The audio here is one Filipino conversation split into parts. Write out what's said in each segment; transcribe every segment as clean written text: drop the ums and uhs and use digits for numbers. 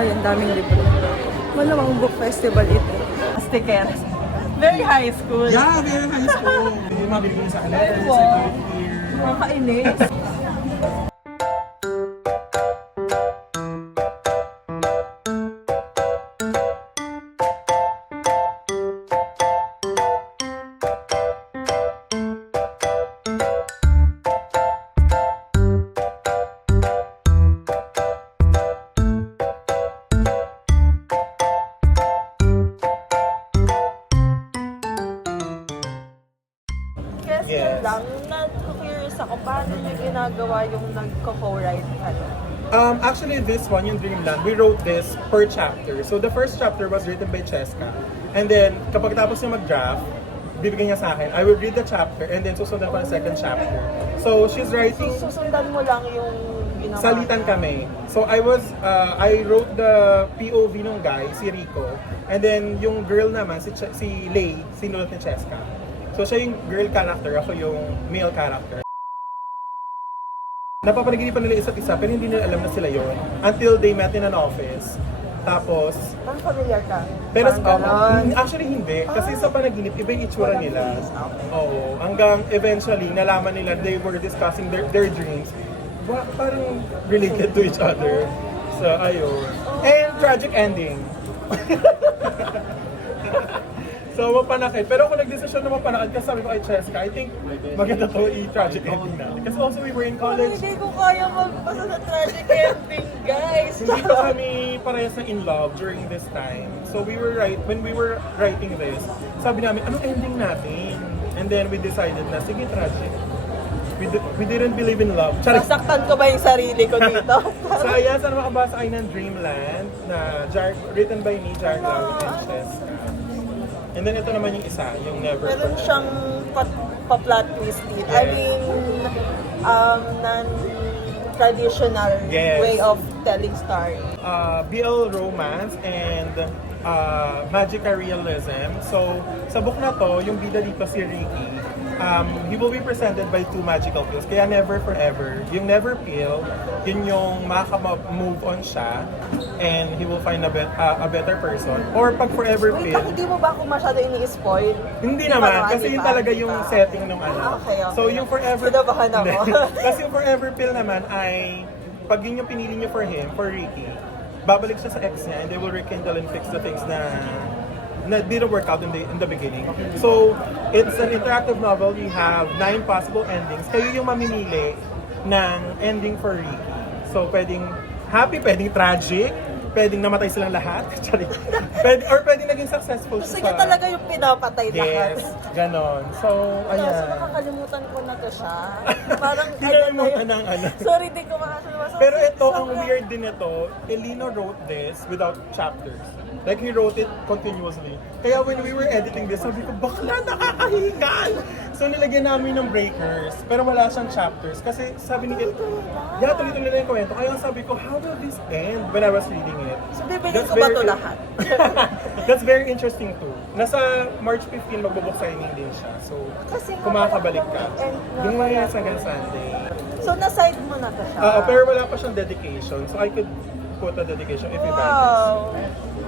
Ay, ang daming libro. Malamang book festival ito. Sticker. Very high school. Yeah, very high school. Yung mabili ko sa letters, Wow. second year. Makakainis. Yes. Lang, na-curious ako, paano niyo ginagawa yung nagko-co-write ano? Actually, this one, yung Dreamland, we wrote this per chapter. So the first chapter was written by Cheska. And then, kapag tapos niya mag-draft, bibigyan niya sa akin, I will read the chapter and then susundan ko ang second chapter. So she's writing, Susundan mo lang yung ginawa. salitan kami. So I wrote the POV nung guy, si Rico. And then yung girl naman, si Lay, sinulat ni Cheska. So siya yung girl character, ako yung male character. Napapanaginipan nila isa't isa, pero hindi nila alam na sila yon until they met in an office. Tapos, Parang familiar ka? pero Parang ganon. actually hindi. Kasi sa panaginip, iba yung itsura nila. Oo. Hanggang eventually, nalaman nila they were discussing their dreams. Parang related to each other. So, ayun. And tragic ending. So, mapanakit. Pero ako nag-desisyon na mapanakit kasi sabi ko ay Cheska, I think maganda to i-tragic ending natin. Kasi also we were in college. Hindi ko kaya magpasa sa tragic ending, guys. Hindi pa kami parehas na in love during this time. So when we were writing this, sabi namin, anong ending natin? And then we decided na, sige, tragic. We didn't believe in love. Charing. Nasaktan ko ba yung sarili ko dito? So ayan, sana makabasa kayo ng Dreamland na written by me, Jar Glavit and Cheska. And then ito naman yung isa, yung Never Meron Forget. siyang pa-plot twist din. I mean, non-traditional Yes. way of telling story. BL romance and magical realism. So, sa book na to, yung bida dito si Ricky, he will be presented by two magical pills. Kaya never forever. Yung never pill, yun yung makaka-move on siya and he will find a better person. Or pag forever Wait, pill, hindi mo ba ako masyado ini-spoil? hindi Di naman, pa, kasi di yun pa, talaga di yung pa. setting ng ano. Okay. So yung forever... Sinabahan ako. Kasi yung forever pill naman ay, pag yun yung pinili niyo for him, for Ricky, babalik siya sa ex niya and they will rekindle and fix the things na didn't work out in the beginning. So, it's an interactive novel. We have 9 possible endings. Kayo yung mamimili ng ending for Ricky. So, pwedeng happy, pwedeng tragic, pwedeng namatay silang lahat. Pwedeng naging successful Gusto siya niya talaga yung pinapatay lahat. Yes, ganon. So, So, ayan. nakakalimutan ko na to siya. Parang, Kinalimutan ng ano. Sorry, di ko makakalimutan. Pero ito, ang weird din ito, Elino wrote this without chapters. Like, he wrote it continuously. Kaya when we were editing this, sabi ko, bakla, nakakahingal! So, nilagyan namin ng breakers, pero wala siyang chapters. Kasi sabi ni Elino, tuloy-tuloy na yung kwento. Kaya sabi ko, how will this end when I was reading it? So, bibigyan ko ba ito lahat? That's very interesting too. Nasa March 15, magbubook signing din siya. So, Kasi nga, kumakabalik ka. end na Yung wala mga hanggang Sunday. So, na-side mo na to siya? Pero wala pa siyang dedication. So, I could put a dedication if you buy this. Wow!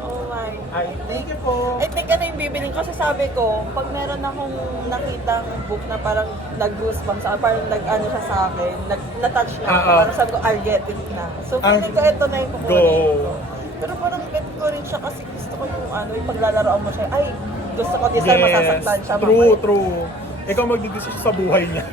Oh my. Ay, thank you po. I think ano yung bibiling kasi sabi ko, pag meron akong nakitang book na parang nag-goosebumps, parang nag-ano siya sa akin, na-touch na ako, parang sabi ko, I'll get it na. So feeling ko ito na yung kukunin ko. Pero parang get ko rin siya kasi gusto ko yung ano, yung paglalaroan mo siya, ay, gusto ko din masasaktan siya. True, true. Ikaw magdidesisyon sa buhay niya.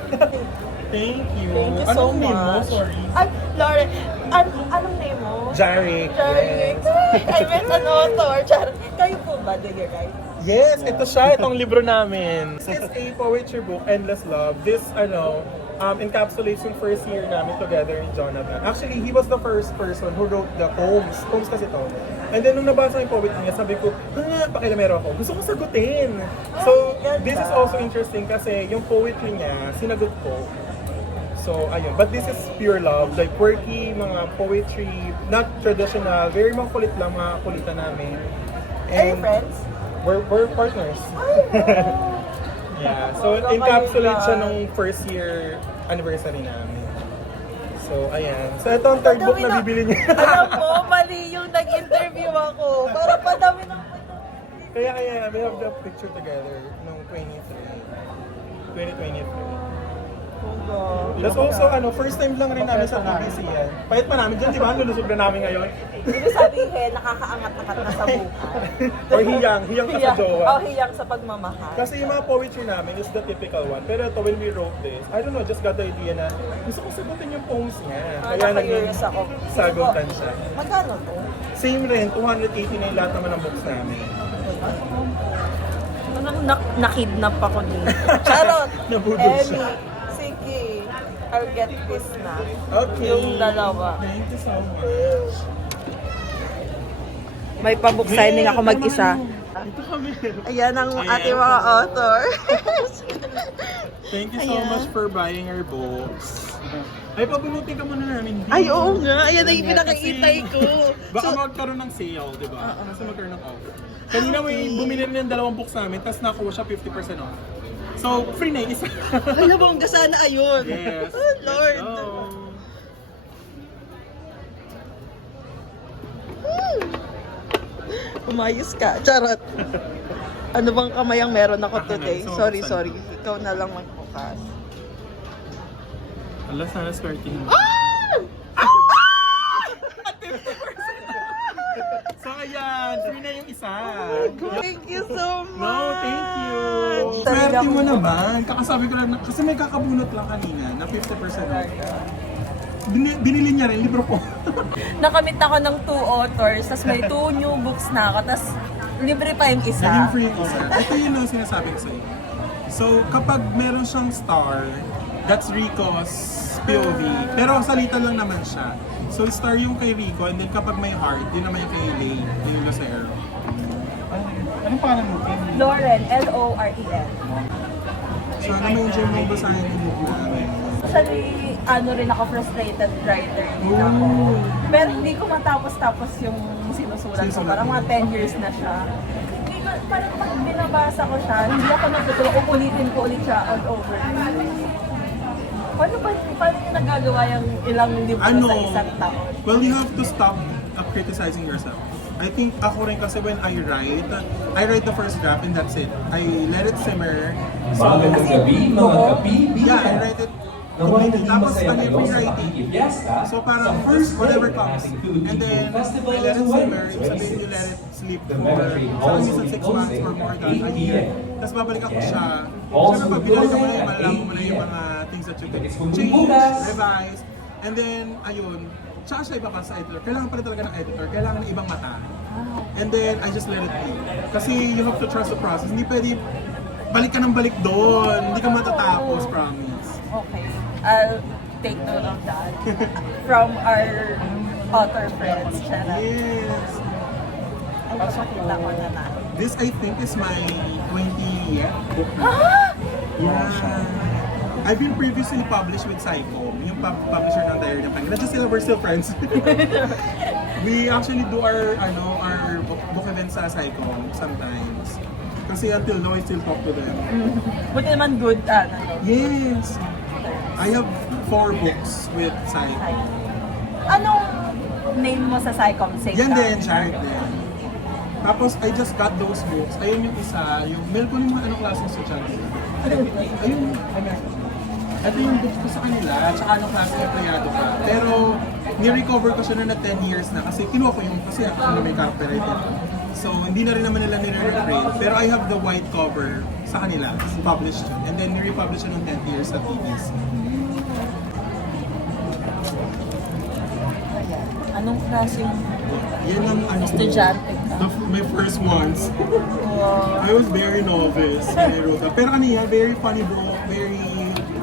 Thank you. Thank you so Anong name mo? much. Sorry. Ay, Lauren, anong name mo? Jarek. Jarek. I met an author. Jarek. Kayo po ba, do you write? Yes, ito siya, itong libro namin. This is a poetry book, Endless Love. This, encapsulates yung first year namin together ni Jonathan. Actually, he was the first person who wrote the poems. Poems kasi to. And then, nung nabasa ko yung poetry niya, sabi ko, pakilamero ako. Gusto ko sagutin. So, this is also interesting kasi yung poetry niya, sinagot ko. So, ayun. But this is pure love. Like, quirky, mga poetry, not traditional. Very mga kulit lang, mga kulitan namin. Are you friends? We're partners. Yeah. So, encapsulate siya nung first year anniversary namin. So, ayan. So, ito ang third book na bibili niya. Alam mo, mali yung nag-interview Kaya, we have the picture together noong 2023. That's also, first time lang rin namin sa TBC yan. Pahit pa namin dyan, di ba? Lulusog na namin ngayon. Ibig sabihin, nakakaangat-angat na sa buhay. Or hiyang ka sa jowa. Hiyang sa pagmamahal. Kasi yung mga poetry namin is the typical one. Pero ito, when we wrote this, I don't know, just got the idea na gusto ko sagutin yung poems niya. Kaya naging Naka-curious ako. sagutan siya. Magkano to? Same rin, 280 na yung lahat naman ng books namin. Nakidnap ako dito. Charot! Nabudol siya. Sige. I'll get this na. Okay. Yung dalawa. Thank you so much. May pa-book signing ako mag-isa. Ito kami. Ayan ang ating mga author. Thank you so much for buying our books. Ay, pabunutin ka muna namin. Ay, oo nga. Ayan na yung pinakikitay ko. Baka magkaroon ng sale, di ba? Kasi magkaroon ng offer. Kanina may bumili rin ng 2 books namin, tapos nakuha siya 50% off. So, free na yung isa. Alam mo, ang gasana ayun. Yes. Oh, Lord. Let's go. Umayos ka. Charot. Ano bang kamayang meron ako today? So, Sorry. sorry. Ikaw na lang magbukas. Ala, sana skirting mo. So, ayan. Free na yung isa. Thank you so much. No, thank you. Talaga Swerte mo po. naman. Kakasabi ko lang, kasi may kakabunot lang kanina na 50% off. Binili niya rin, libro po. Nakamit ako ng 2 authors, tapos may 2 new books na ako, tapos libre pa yung isa. Naging free yung isa. Ito yun ang sinasabi ko sa'yo. So, kapag meron siyang star, that's Rico's POV. Pero salita lang naman siya. So, star yung kay Rico, and then kapag may heart, yun naman yung kay Lay, yung Lucero. Anong pangalan mo? Lauren, L-O-R-E-N. So, ano mo yung gym mo basahin yung book namin? Actually, rin ako frustrated writer din ako. Pero hindi ko matapos-tapos yung sinusulat ko. Parang mga 10 years na siya. Hindi ko, parang pag binabasa ko siya, hindi ako natutuwa. Uulitin ko ulit siya all over. Paano niyo nagagawa yung ilang libro sa isang taon? Well, you have to stop criticizing yourself. I think ako rin kasi when I write the first draft and that's it. I let it simmer. Magandang gabi, mga kapibigan. Yeah, I write it Naway completely. naging Tapos masaya ano kayo yung sa rewriting. ating fiesta So parang sa first day whatever ng comes. ating And Philippine then Festival I let it of simmer. Wedding Ibig sabihin you let Services. it sleep The for Memory sa Halls minsan will be 6 months closing or more at than a 8 year. p.m. Tapos babalik ako siya. Halls Siyempre pag will be binalik mo closing na yung at malalaman mo na 8 yung p.m. mga things that you can Tickets change, will be bukas. revise. And then, ayun, tsaka siya iba pa sa editor. Kailangan pala talaga ng editor. Kailangan ng ibang mata. And then, I just let it be. Kasi you have to trust the process. Hindi pwede balik ka ng balik doon. Hindi ka matatapos, promise. Okay. I'll take note of that. From our author friends. Charot. Yes. Ay, papakita ko na na. This, I think, is my 20th book. Yeah. I've been previously published with Psycho, yung publisher ng Diary ng Panginoon. Just we're still friends. We actually do our book events sa Psycho sometimes. Kasi until now, I still talk to them. Buti naman good, Yes! I have 4 books with Psycho. Anong name mo sa Psycom? Same Yan ka? din, Jared din. Tapos, I just got those books. Ayun yung isa, yung mail ko yung mga anong klaseng estudyante. Ayun, ito yung books ko sa kanila, tsaka anong klaseng empleyado ka. Pero, ni-recover ko siya na 10 years na kasi kinuha ko yung, kasi ako na may copyright ito. So, hindi na rin naman nila nire-reprint. Pero I have the white cover sa kanila, published yun. And then, ni-republish yun ng 10 years sa TVs. Anong klaseng Yan ang ano ko, estudyante ka? my first ones. Wow. I was very novice when I wrote that. Pero kanina, very funny book, very,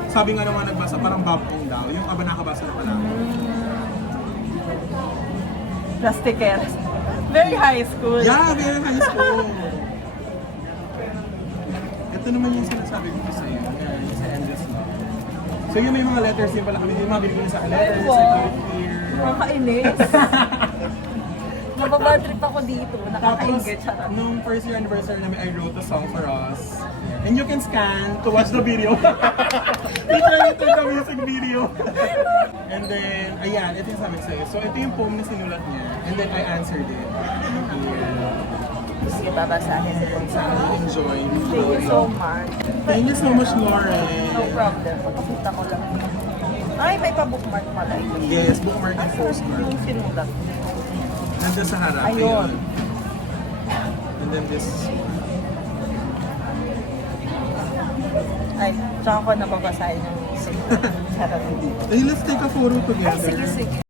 sabi nga naman nagbasa, parang babong daw. Yung aba nakabasa na pala. Plastiker. Very high school. Yeah, very high school. Ito naman yung sinasabi ko sa iyo. Yan, yung sa Endless Love. So yung may mga letters din pala kami. Yung mga binigyan sa akin, letters, Wow. I here. Mga kainis. Nababad trip ako dito. Tapos, Nakaka-engage siya. nung first year anniversary namin, I wrote a song for us. And you can scan to watch the video. You can enter the music video. And then, ayan, ito yung sabi sa'yo. So, ito yung poem na sinulat niya. And then, I answered it. Sige, babasahin ko. Sana enjoy. Thank you so much. Thank you so much, Lauren. No problem. Pagkakita ko lang. Ay, may pa-bookmark pala ito. Yes, bookmark and postmark. Yung sinulat. Nandun sa harap. Ayun. And then this. Ay, tsaka ko nababasahin yung sinulat. Sarap. Hey, let's take a photo together. Ay, sige, sige.